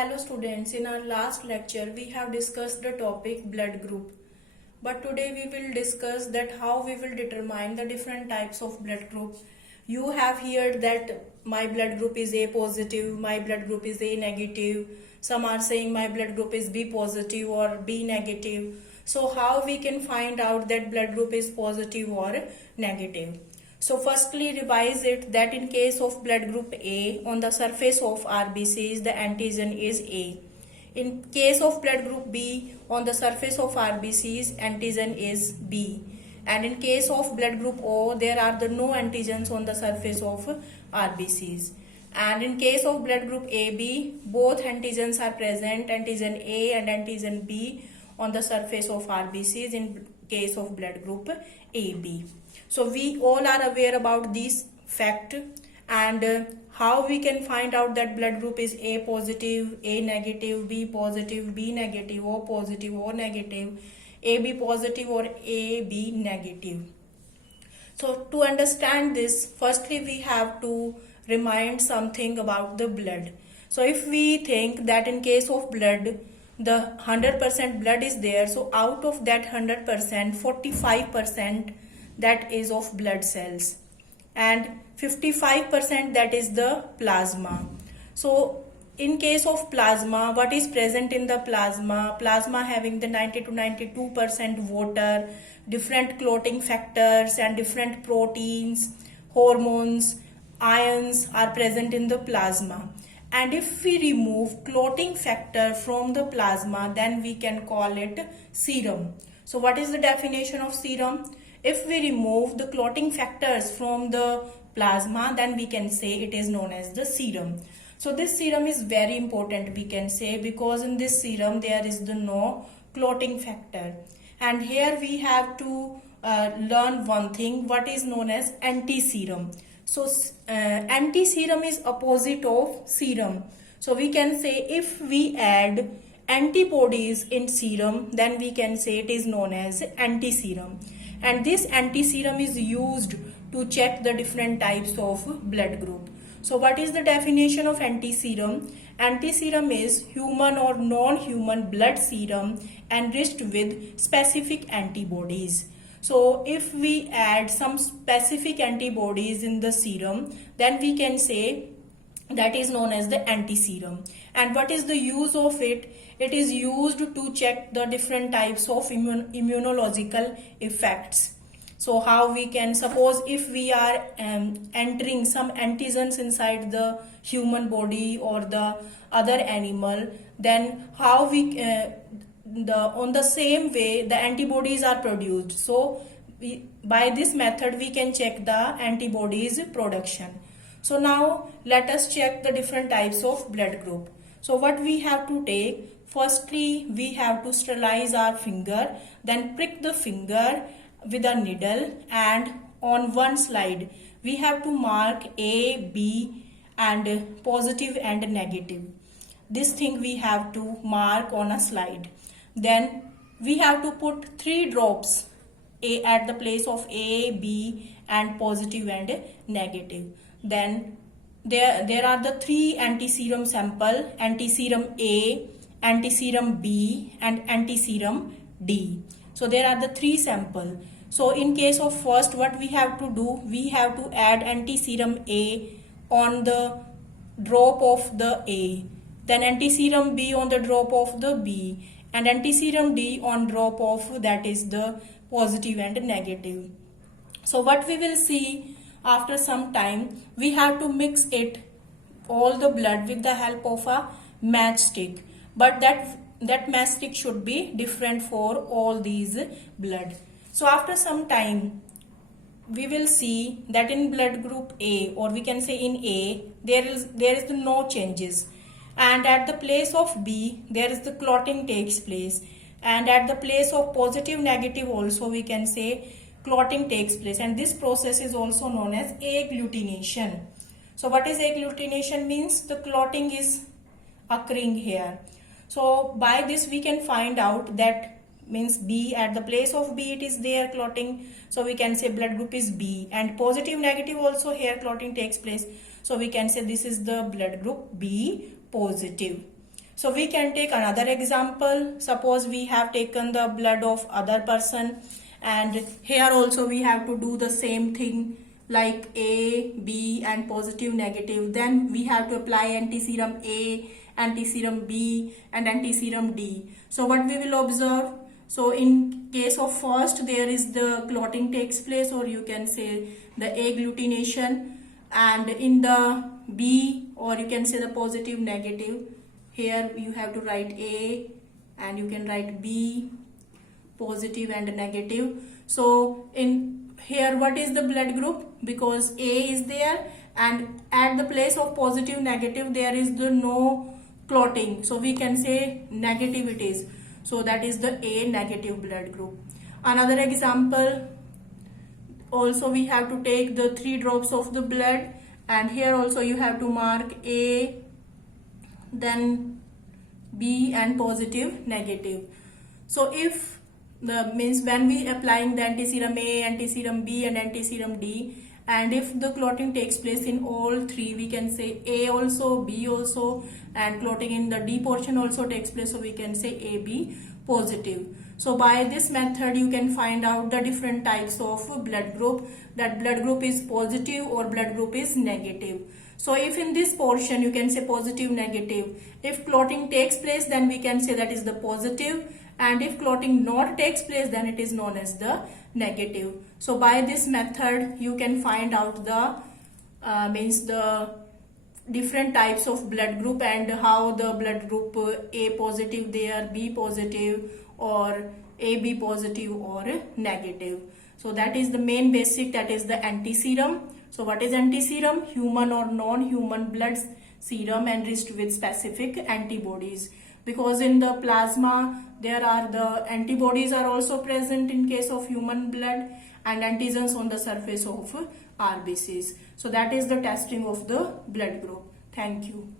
Hello students, in our last lecture we have discussed the topic blood group. But today we will discuss that how we will determine the different types of blood group. You have heard that my blood group is A positive, my blood group is A negative. Some are saying my blood group is B positive or B negative. So how we can find out that blood group is positive or negative? So firstly revise it that in case of blood group A, on the surface of RBCs the antigen is A. In case of blood group B, on the surface of RBCs antigen is B. And in case of blood group O, there are no antigens on the surface of RBCs. And in case of blood group AB, both antigens are present, antigen A and antigen B on the surface of RBCs in case of blood group AB. So we all are aware about this fact and how we can find out that blood group is A positive, A negative, B positive, B negative, O positive, O negative, AB positive or AB negative. So to understand this, firstly we have to remind something about the blood. So if we think that in case of blood, the 100% blood is there, so out of that 100%, 45% that is of blood cells and 55% that is the plasma. So in case of plasma, what is present in the plasma? Plasma having the 90 to 92% water, different clotting factors and different proteins, hormones, ions are present in the plasma. And if we remove clotting factor from the plasma, then we can call it serum. So what is the definition of serum? If we remove the clotting factors from the plasma, then we can say it is known as the serum. So this serum is very important, we can say, because in this serum there is no clotting factor. And here we have to learn one thing, what is known as anti-serum. So anti-serum is opposite of serum. So we can say if we add antibodies in serum, then we can say it is known as anti-serum. And this anti-serum is used to check the different types of blood group. So what is the definition of anti-serum? Anti-serum is human or non-human blood serum enriched with specific antibodies. So if we add some specific antibodies in the serum, then we can say that is known as the anti-serum. And what is the use of it? It is used to check the different types of immunological effects. So how we can, suppose if we are entering some antigens inside the human body or the other animal, then how we on the same way the antibodies are produced. So by this method we can check the antibodies production. So now let us check the different types of blood group. So what we have to take, firstly we have to sterilize our finger, then prick the finger with a needle, and on one slide we have to mark A, B and positive and negative. This thing we have to mark on a slide. Then we have to put 3 drops at the place of A, B and positive and negative. Then there are the 3 anti-serum sample, anti-serum A, anti-serum B and anti-serum D. So there are the 3 sample. So in case of first, what we have to do, we have to add anti-serum A on the drop of the A, then anti-serum B on the drop of the B and anti-serum D on drop of that is the positive and negative. So what we will see after some time, we have to mix it all the blood with the help of a matchstick, but that matchstick should be different for all these blood. So after some time we will see that in blood group A, or we can say in A, there is no changes, and at the place of B there is the clotting takes place, and at the place of positive negative also we can say clotting takes place, and this process is also known as agglutination. So what is agglutination means? The clotting is occurring here. So by this we can find out that means B, at the place of B it is there clotting, so we can say blood group is B, and positive negative also here clotting takes place, so we can say this is the blood group B positive. So we can take another example. Suppose we have taken the blood of other person, and here also we have to do the same thing like A, B and positive, negative. Then we have to apply antiserum A, antiserum B and antiserum D. So what we will observe? So in case of first, there is the clotting takes place, or you can say the agglutination, and in the B, or you can say the positive, negative, here you have to write A and you can write B, positive and negative. So in here, what is the blood group? Because A is there and at the place of positive, negative, there is the no clotting, so we can say negative it is. So that is the A negative blood group. Another example, also we have to take the 3 drops of the blood, and here also you have to mark A, then B and positive, negative. So if the means when we applying the antiserum A, antiserum B and antiserum D, and if the clotting takes place in all 3, we can say A also, B also, and clotting in the D portion also takes place, so we can say AB positive. So by this method you can find out the different types of blood group, that blood group is positive or blood group is negative. So if in this portion you can say positive, negative, if clotting takes place then we can say that is the positive, and if clotting not takes place then it is known as the negative. So by this method you can find out the means the different types of blood group and how the blood group A positive there, B positive, or AB positive or negative. So that is the main basic, that is the antiserum. So what is antiserum? Human or non-human blood serum enriched with specific antibodies. Because in the plasma there are the antibodies are also present in case of human blood, and antigens on the surface of RBCs. So that is the testing of the blood group. Thank you.